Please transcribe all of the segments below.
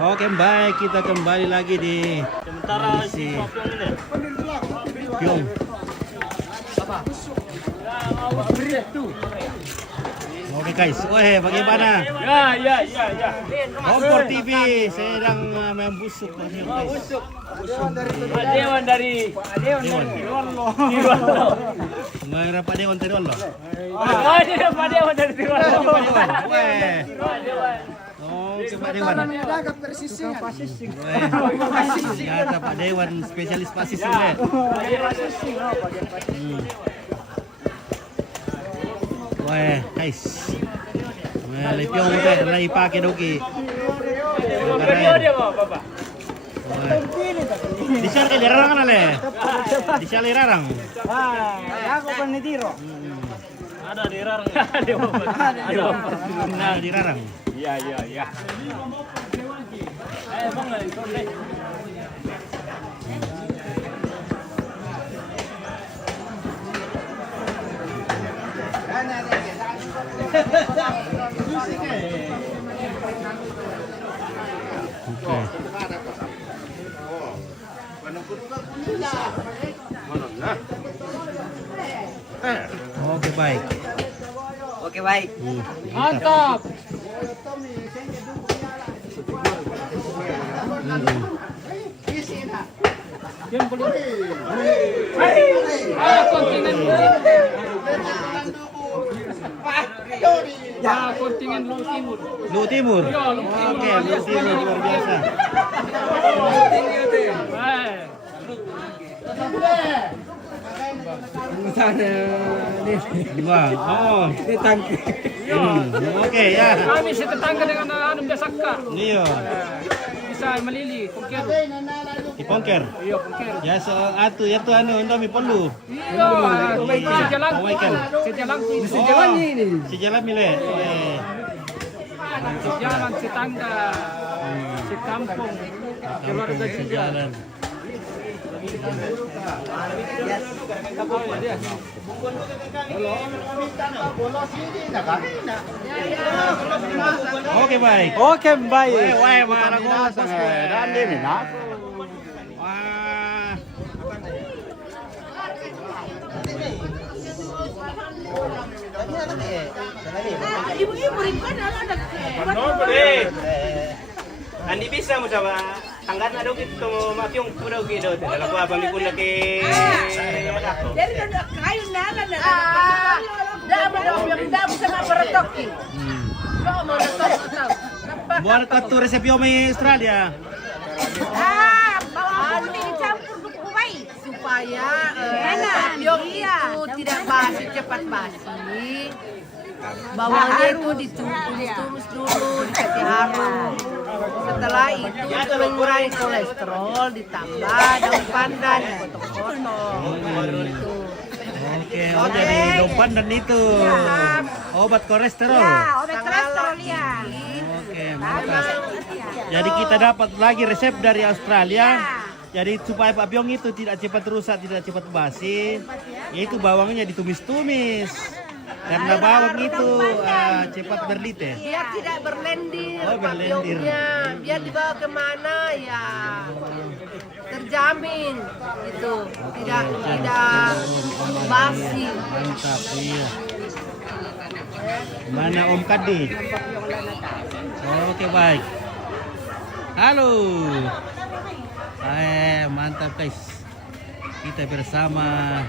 Oke, baik, kita kembali lagi di Sementara si ini. Pyong. Oke guys, bagaimana? Ya. Kompor TV sedang main busuk guys. Pak Dewan dari Tirolo. Main Pak Dewan Tirolo. Pak Dewan dari Tirolo. Oh, Pak Dewan. Ternyata Pak Dewan spesialis pasis ini. Wah, guys. Lepyong udah lagi pakai doki. Dia mau Bapak. Di sana ke larang ale. Di sana larang. Ako pa ni Tiro. Ada di Rarang. Ada di larang. Iya. Bang, sorry. Oke, baik. Oke baik. Mantap. Kontingen Lu Timur. Lu Timur. Oke, Lu Timur luar biasa. Bang. Oh, Ini tangki. Oke ya. Kami setetangga dengan Anum Dasaka. Iya. Bisa melili, pungkir. Di Pongker. Iya, pungkir. Ya soal atu ya tuh indomie perlu. Iya, sejalan. Sejalan. Sejalan ini. Sejalan mile. Sejalan, setangga, sekampung, keluarga juga. Sejalan. Oke baik. Oke baik. Wah, mana gua Dan ini nak. Wah. Ibu-ibu ringan ada. Andi bisa mo sa tanggan na daw kito mapyong puro kido dala ko abang ipon na ke Dari kayu nala na. Damo sa mga baratoki. Kau mau retok tahu. Buat kartu resep Yomi Australia. Bawang putih dicampur bubuk baik supaya tapioka itu tidak basi cepat basi. Bawangnya itu ditumis dulu, dikasih harum. Setelah itu mengurangi kolesterol, ditambah daun pandan, potong-potong. Gitu. Oke, oh jadi daun pandan itu obat kolesterol. Ya, obat kolesterol ya. Oke, mantap. Jadi kita dapat lagi resep dari Australia. Jadi supaya Pak Byong itu tidak cepat rusak, tidak cepat basi, yaitu bawangnya ditumis-tumis. Karena bawang itu cepat berlite. Biar tidak berlendir, Oh, berlendir. papyongnya. Biar dibawa kemana ya terjamin gitu, tidak basi. Mantap, iya. Mana Om Kadi? Oke, baik. Halo. Mantap guys. Kita bersama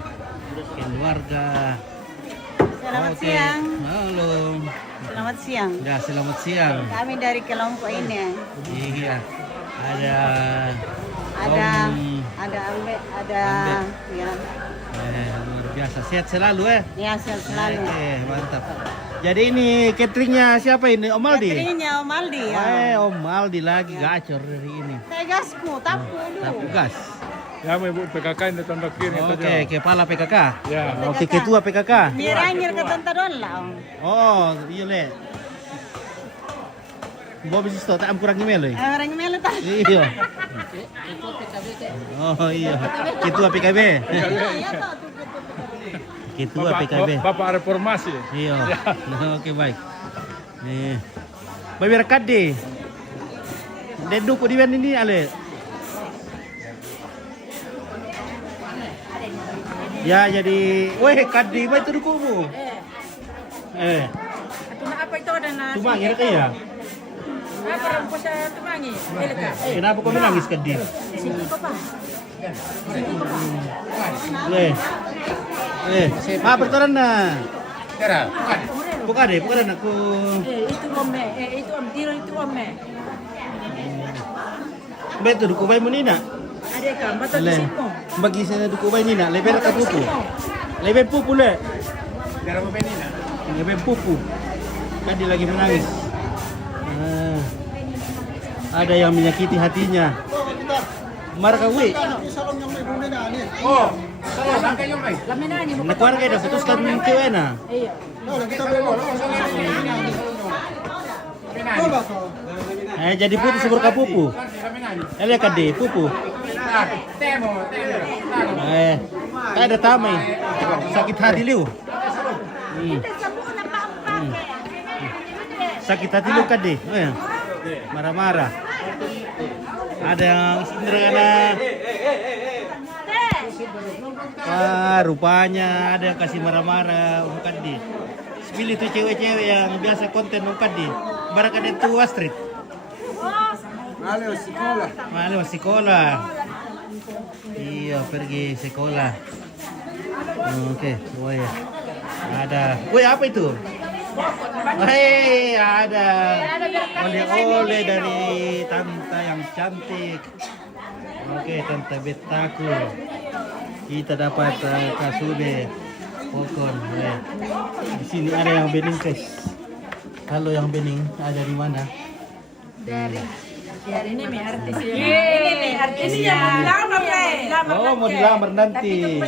keluarga. Selamat Oke. siang. Halo. Selamat siang. Ya, selamat siang. Kami dari kelompok ini. Iya. Ada Ada Om. ada ya. Luar biasa. Sehat selalu Ya selalu. Oke, mantap. Jadi ini cateringnya siapa ini? Om Aldi? Cateringnya Om Aldi ya. Om Aldi lagi gacor hari ini. Tegasmu, tapu Tapu dulu. gas. Ya, Ibu PKK ini tanda kiri Oke, kepala PKK. Ya. Oke, ketua PKK. Mirangir ke tentadon lah. Oh, iya le. Bawa bisnis tak kurang email le. Orang melu tak. Iya. Oh iya. Ketua PKB. Ketua PKB. Bapak reformasi. Iya. Oke baik. Nih. Babi rekat deh. Dedu po di ben ini ale. Ya jadi, weh kadi ba itu dukumu? Apa itu ada nasi? Tumangi ka ya? Apa rampo sa tumangi? Kenapa kau menangis kadi? Sige ko pa. Ma pertoran na. Bukan aku. Itu ome, itu om tiro itu ome. Betul dukubay mo nina. Ada ka, mata Le. mo. Bagi saya dukubay nina, level ka pupu. Level pupu le. Level pupu. Kadi lagi menangis. Ada yang menyakiti hatinya. Markawi. Laminani mo. Nakuha kayo na, putuskan ng cewek na. Iya. Jadi putus seberka pupu. Ele kade pupu. Ada tamay. Sakit hati liu. Sakit hati liu kade. Marah-marah. Ada yang sederhana. Rupanya ada yang kasih marah-marah Om Kadi. Pilih tuh cewek-cewek yang biasa konten Om Kadi. Barangkali itu Astrid. Males sekolah. Iya, pergi sekolah. Oke, woi. Ada. Woi, apa itu? Hei, ada oleh-oleh dari tante yang cantik. Oke, tante Betaku. Kita dapat kasube pokon. Di sini ada yang bening, guys. Kalau yang bening ada di mana? Ini mi artis. Ini mi artis ya. Lamar Oh, mau dilamar nanti.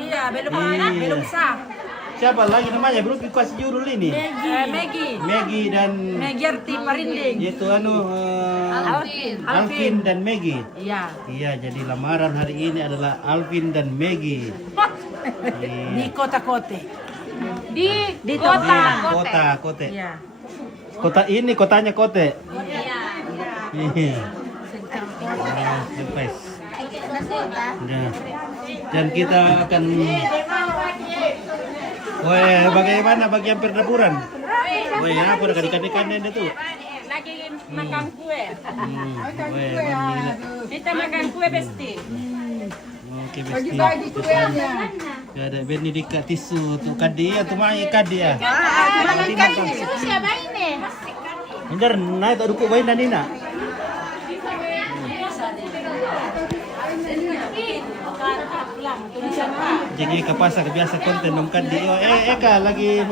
Iya, belum sah. Siapa lagi namanya? Belum dikasih judul ini. Maggie dan Maggie Arti Parinding. yaitu Alvin dan Maggie. Iya. Iya, jadi lamaran hari ini adalah Alvin dan Maggie. Di Kota Kote. Di Kota. Iya. Kota ini kotanya Kote. Iya. Lepas. Ya. Dan kita akan Woi, bagaimana bagian perdapuran? Woi, apa udah ikan-ikannya itu? Lagi makan kue. Woi, Kita makan kue besti. oke, besti. Ya ada Benedika tisu tuh kadi ya, tuh mai kadi ya. Siapa ini? Enjar naik tak dukuk bayi Nina. Jadi ke pasar biasa konten Om Kandi. Eka lagi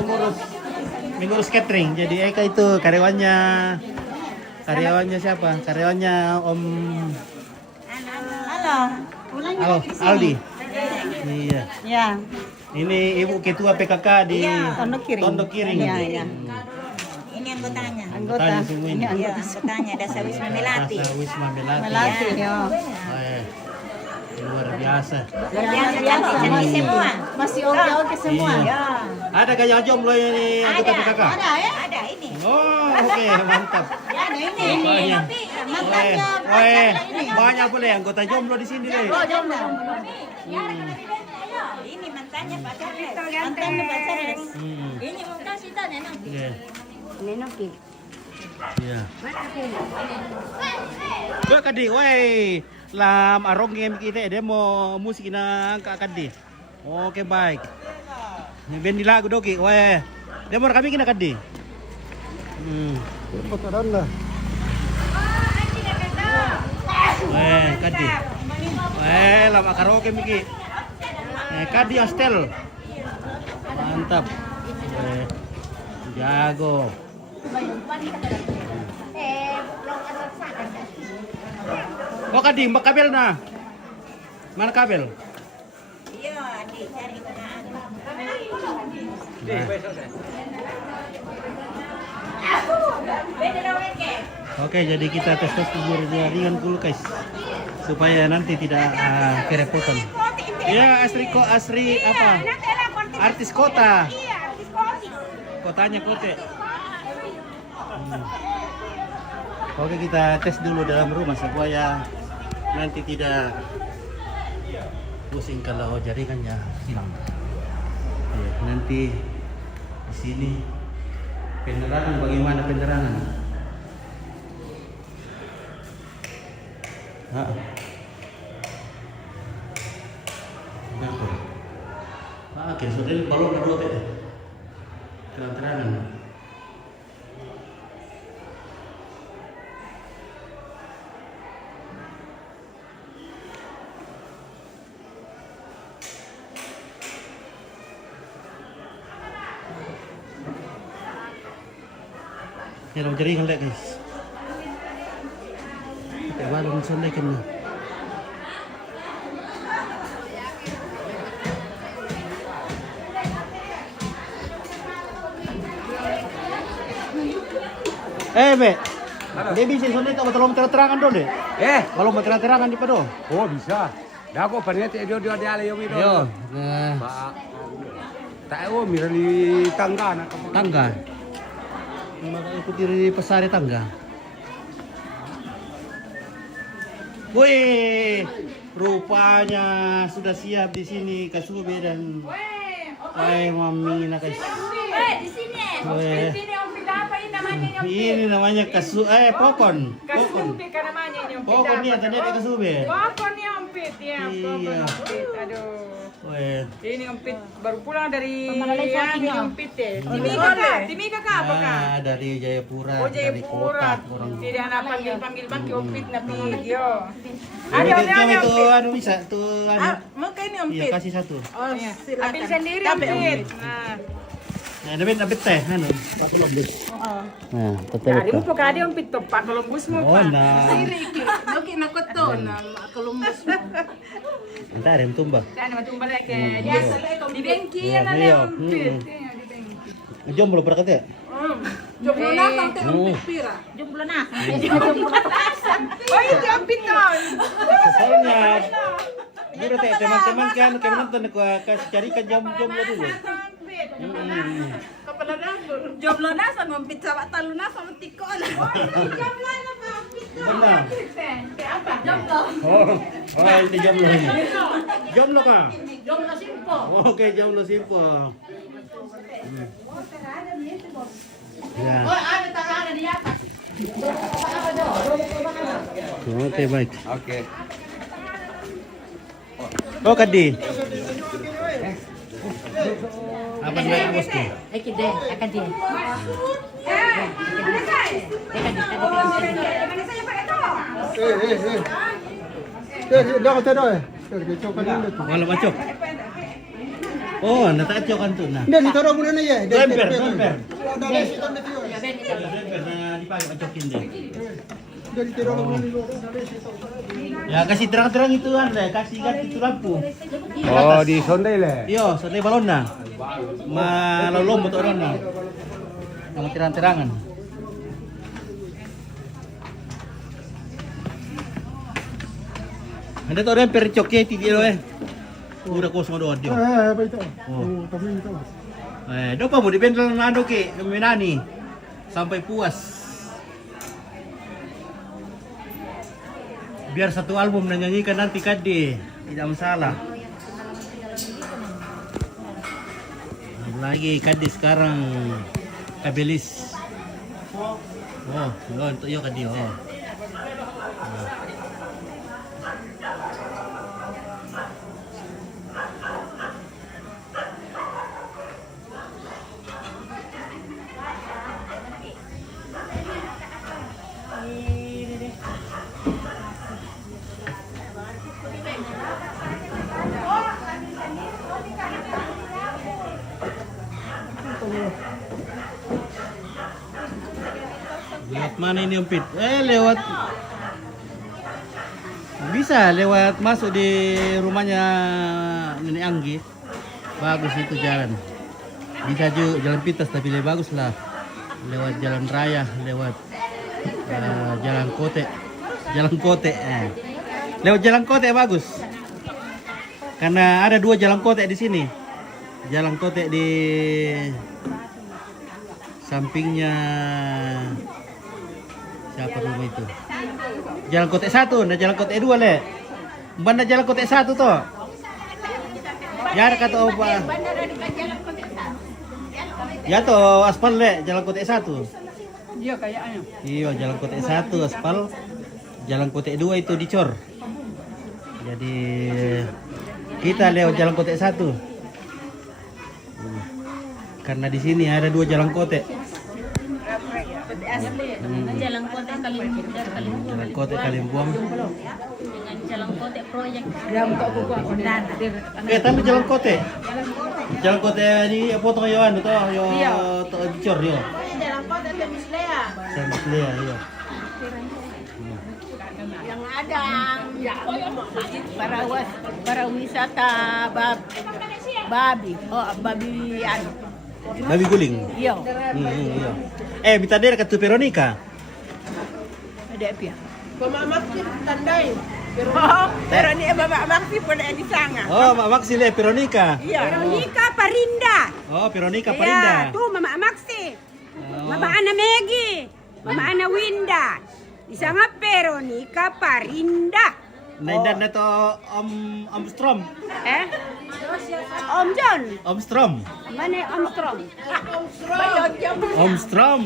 mengurus catering. Jadi Eka itu karyawannya siapa? Karyawannya Om Halo. Aldi. Iya. Ya. Ini Ibu Ketua PKK di Tondok Kiring. Iya. Ini anggotanya. Anggotanya semua ini. Iya, anggotanya Dasa Wisma Melati. Dasa Wisma Melati. Melati, ya. Luar biasa. Cantik semua. Masih oke semua. Iya. Ada gaya jomblo ini anggota PKK? Ada ini. Oh, oke, mantap. Ada ini. Banyak. Banyak boleh anggota jomblo di sini deh. Ini mantannya Pak Charles. Mantannya Pak Charles. Ini mau kasih tanya nih. Iya. Nenoki. Iya. Gue kadi, woi, lam arong game kita demo musik na kadi. Oke baik. Ini band di lagu doki, woi. Demo kami kena kadi. Fotoran lah. Woi, kadi. Woi, lam karaoke miki. Kadi hostel. Mantap. Jago. Oh kadi, mbak kabel na. Mana kabel? Iya, adik cari kenaan. Oke, jadi kita tes ringan dulu guys, supaya nanti tidak kerepotan. Ya, Asri apa? Artis kota. Kotanya Kote. Oke, kita tes dulu dalam rumah supaya nanti tidak pusing kalau jaringannya hilang. Ya, nanti di sini penerangan, bagaimana penerangan? Betul. Oke, sudah ini balon dulu deh. Terang-terangan. Ini dalam jaringan lihat guys. Pakai balon sondekan nih. Be, dia bisa sonde tak betul terang-terangan dong deh. Kalau mau terang-terangan di pado. Oh bisa. Dah aku pernah dia ada yang itu. Yo, nah, Tahu mirali tangga nak. tangga. Ikut di pasar tangga. Wih, rupanya sudah siap di sini Kasube dan Mami nak guys. Di sini. Weh. Di sini ompit apa ini namanya ini ompit? Ini namanya pokon. Kasube kan namanya ini ompit. Pokon apa? dia tadi ada Kasube. Pokon nih ompit ya, pokon Iya. ompit. Aduh. Weh. Ini ompit baru pulang dari Malalay sa akin, ini oh. ompit eh. Timika ka apa ka? Dari Jayapura, Oh dari kota Jayapura. orang. Tidak na panggil bangki ompit na tulog yo. Ada Ada ada itu ompit. anu bisa tuh anu. Mau kayak ini Iya ompit. kasih satu. Oh, ambil sendiri ompit. Nah. Nah, dapat teh anu. Pak Columbus. Nah, Kadi mo po kadi ompit to pa Columbus mo Oh, pa. nah. Loki na ko to na Columbus mo. Entar yang tumbang. Sana matumba lagi ke. Dia di bengki Iya, na iya. ompit. Di bengki. Jomblo berkat ya? Jomblo na tang te ang pira. Jomblo na. Oh, ini ompit to. Soalnya Guru teh teman-teman kan kayak nonton kasih carikan jomblo dulu. Jomblo na sa ngompit sa talo na sa tikon. Benar. Apa? Jomblo. Oh ini jomblo ini. Jomblo kah? Jomblo simpo. Oke, jomblo simple. Ya. Oh, ada tangan di atas. Oke, baik. Oke. Oh, Kadi. Apa namanya bosku? Kide, akan dia. Wala macok. Oh, natacho kan tu na. Hindi dito raw muna na ya. Lemper. Lemper na dipakai macokin deh. Ya kasih terang-terang itu deh, kasih itu lampu. Oh di sonde le. Yo, sonde balon na. Malolom betul orang na. Sama terang-terangan. Ada tuh orang percoknya ti dia eh. Udah kosong doang dia. Apa itu? Oh. Tapi itu. Dopa mo depende lang ano ke, minani. Sampai puas. Biar satu album nyanyikan nanti Kadi, tidak masalah. Lagi Kadi sekarang kabelis. Oh, untuk yo Kadi oh. Lewat mana ini Om Pit? Lewat bisa lewat masuk di rumahnya Nenek Anggi. Bagus itu jalan. Bisa juga jalan pintas tapi lebih bagus lah. Lewat jalan raya, lewat jalan kote. Jalan kote. Lewat jalan kote bagus. Karena ada dua jalan kote di sini. Jalan kote di sampingnya siapa itu. Jalan Kote 1, nah jalan Kote 2 le. Banda jalan Kote 1 toh. Ya ada kata apa? Ya toh aspal le, jalan Kote 1. Iya kayaknya. Iya, jalan Kote 1 aspal. Jalan Kote 2 itu dicor. Jadi kita lewat jalan Kote 1. Karena di sini ada 2 jalan Kote. Jalan Kote Kalimpong. Jalan Kote Kalimpong. Dengan Jalan Kote proyek. Tapi jalan Kote. Jalan Kote ini potong yo anu toh, yo to dicor yo. Jalan Kote Temislea. Temislea yo. Yang ada para wisata babi. Oh, babian. Babi guling. Iya. Iya. Minta dia ke Veronica. Ada apa ya? Pemamak tandai. Pero ni Bapak Maksi pun ada di sana. Oh, Mak Maksi le Veronica. Iya. Veronica Parinda. Oh, Veronica Parinda. Ya, tuh Mama Maksi. Mama Ana Megi. Mama Ana Winda. Di sana Veronica Parinda. Nandan na to Om Strom. Om John. Om Strom. Mana Om Strom? Om Strom.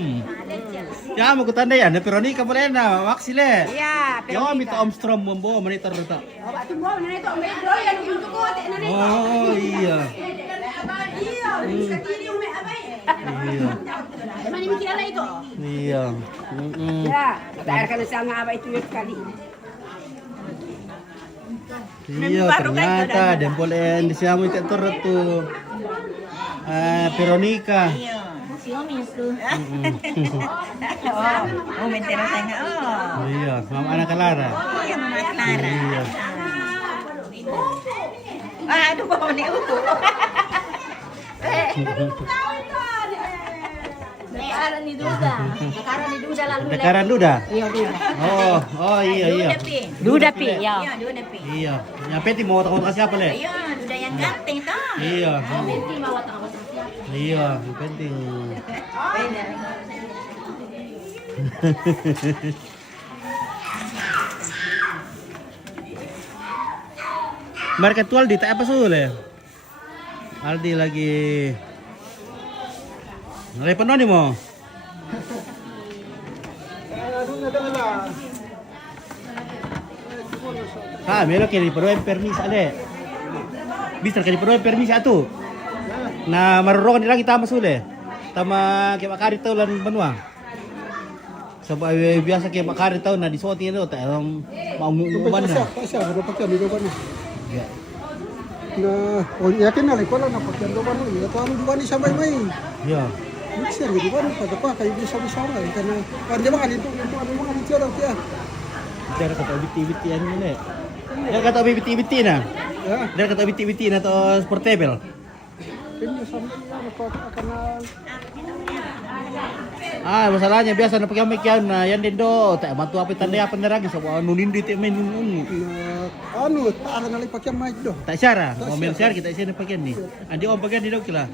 Ya, mau kutanda ya, na Veronica pala na, Maksi le. Ya, Yo, minta Om Strom membawa monitor dito. Bapak tunggu, nana itu Om Pedro yang untuk kote nana. Oh, iya. Iya, bisa kiri Om Abai. Iya. Mana mikir ala itu? Iya. Ya, bayar kan sama Abai itu kali. Iya, ternyata dempolen di siamu ikat turut tuh. Veronica. Xiaomi itu. Oh, mentera tengah. Oh. Iya, Mama Ana Clara. Iya, Mama Clara. Iya. Aduh, bawa ni utuh. Nakaran ni Duda. Nakaran ni Duda lalu. Dekaran Duda. Iya, Duda. Oh iya iya. Duda pi, ya. Iya, Duda pi. Iya. Yang peti mau takut kasih apa le? Iya, Duda yang ganteng toh. Iya. Nanti mau tahu siapa. Iya, yang penting. Mereka tual di tak apa sule? Aldi lagi. Repot nih mo. Melo que perlu permis ale. Bisa que perlu permis atu. Na marurong nila kita masule. Tama kay makari taw lan banwa. Sabay biasa kay makari taw na disoti no ta maumuban na. Kasi ano pa kaya dito ba ni? Ya. Na o yakin na ko lang na pagyan do ba no? Ito ano ba ni sabay may? Ya. Mixer gitu ba no? Pada pa kayo bisa bisa na kana. Kan ba kanito ano mga dito daw tiya. Dara kata biti-biti ano ni. Dara kata biti-biti na. Ya. Dara kata biti-biti na to portable. Kanya sampai ano pa kana. Masalahnya biasa na pagyamay kyan na yan din do. Ta matu apa tanda apa neragi sa nunin di men nun. Ano ta na lang pakyan mic do. Tak syara, momen syar kita isi pakai nih. Andi om pakai di dok lah.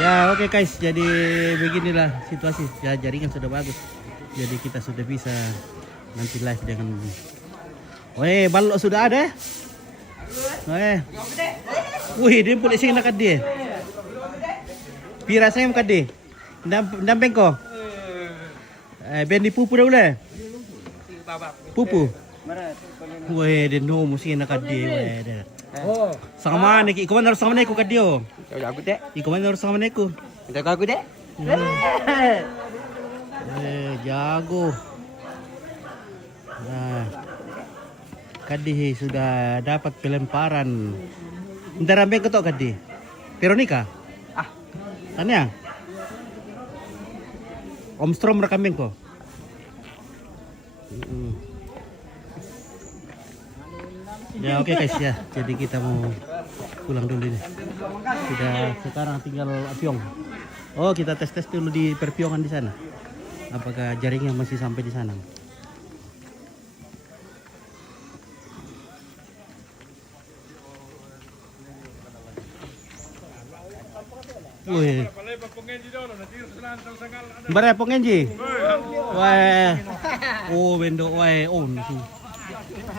Ya oke guys, jadi beginilah situasi. Ya jaringan sudah bagus. Jadi kita sudah bisa nanti live dengan. Weh, balok sudah ada. Wih, dia boleh sing nak dia. Pira saya makan dia. Ndam ko. Ben di pupu dah boleh. Pupu. Weh, dia no mesti nak dia. Weh, Oh, sama ni, ikaw man harus sama ni ko kadio. aku dek. Ikaw man harus sama ni ko. Jaga aku dek. Jago. Nah, Kadih sudah dapat pelemparan. Ntar ramai ketok Kadih. Veronica? Tanya. Om Strom rekambing ko. Ya oke guys ya. Jadi kita mau pulang dulu nih. Sudah sekarang tinggal Apyong. Oh, kita tes dulu di Perpyongan di sana. Apakah jaringnya masih sampai di sana? Wih, Bara pengenji. Wah. Oh bendo wae on.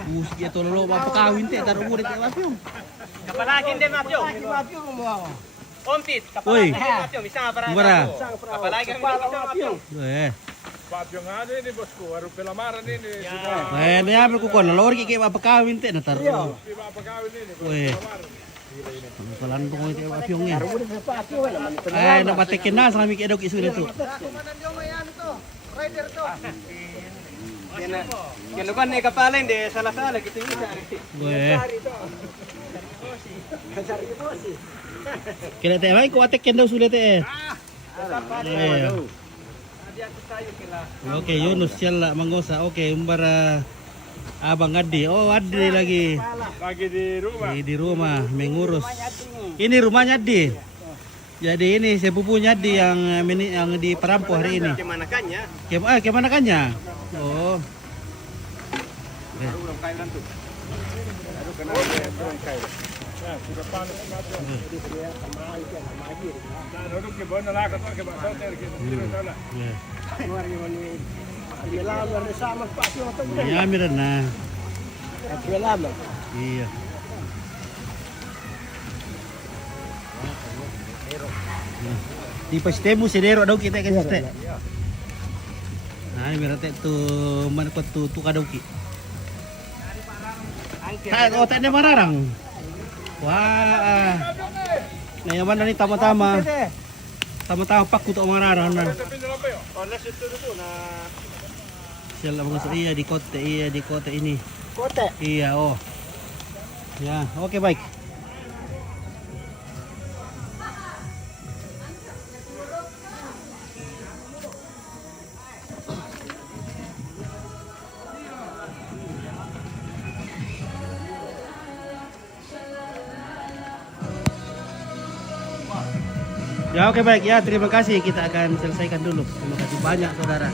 Musik itu lo apa kawin teh taruh murid teh Mapyong. Kapalagin din Mapyong. Ompit, Uy. kapalagin din Mapyong. Isang para. Bara. Kapalagin din Mapyong. Eh. Papyong ada ini bosku, baru pelamaran ini. Eh, niya ko kon lor ki apa kawin teh na taruh. Tiba apa kawin ini? Weh. Kalan ko teh Mapyong ya. Eh, na batekin na sa mi kedok isu itu. Kinukan ni kapalin di salah-salah gitu bisa. Weh. Kira teh mai ko atekin daw sulit teh. Oke, Yunus Syalla Manggosa. Oke, umbara Abang Adi. Oh, Adi lagi. Lagi di rumah. Di rumah mengurus. Ini rumahnya Adi. Jadi ini sepupunya Adi yang diperampok hari ini. Gimana kannya? Kemana kannya? Oh. Sudah panas semacam. Duduk ke bawah nelaga tuh ke bawah sana. Ya, Mirna. Iya. Di pastemu sedero daw kita kan ste. Nah, mirate tu man ko tu kadaw ki. Ha, o tane mararang. Wah. Nayaman na ni tama-tama. Tama-tama pak kuto mararang na. Sila mga iya di kote ini. Kote. Iya, oh. Ya, oke baik. Ya oke baik ya, terima kasih, kita akan selesaikan dulu. Terima kasih banyak saudara.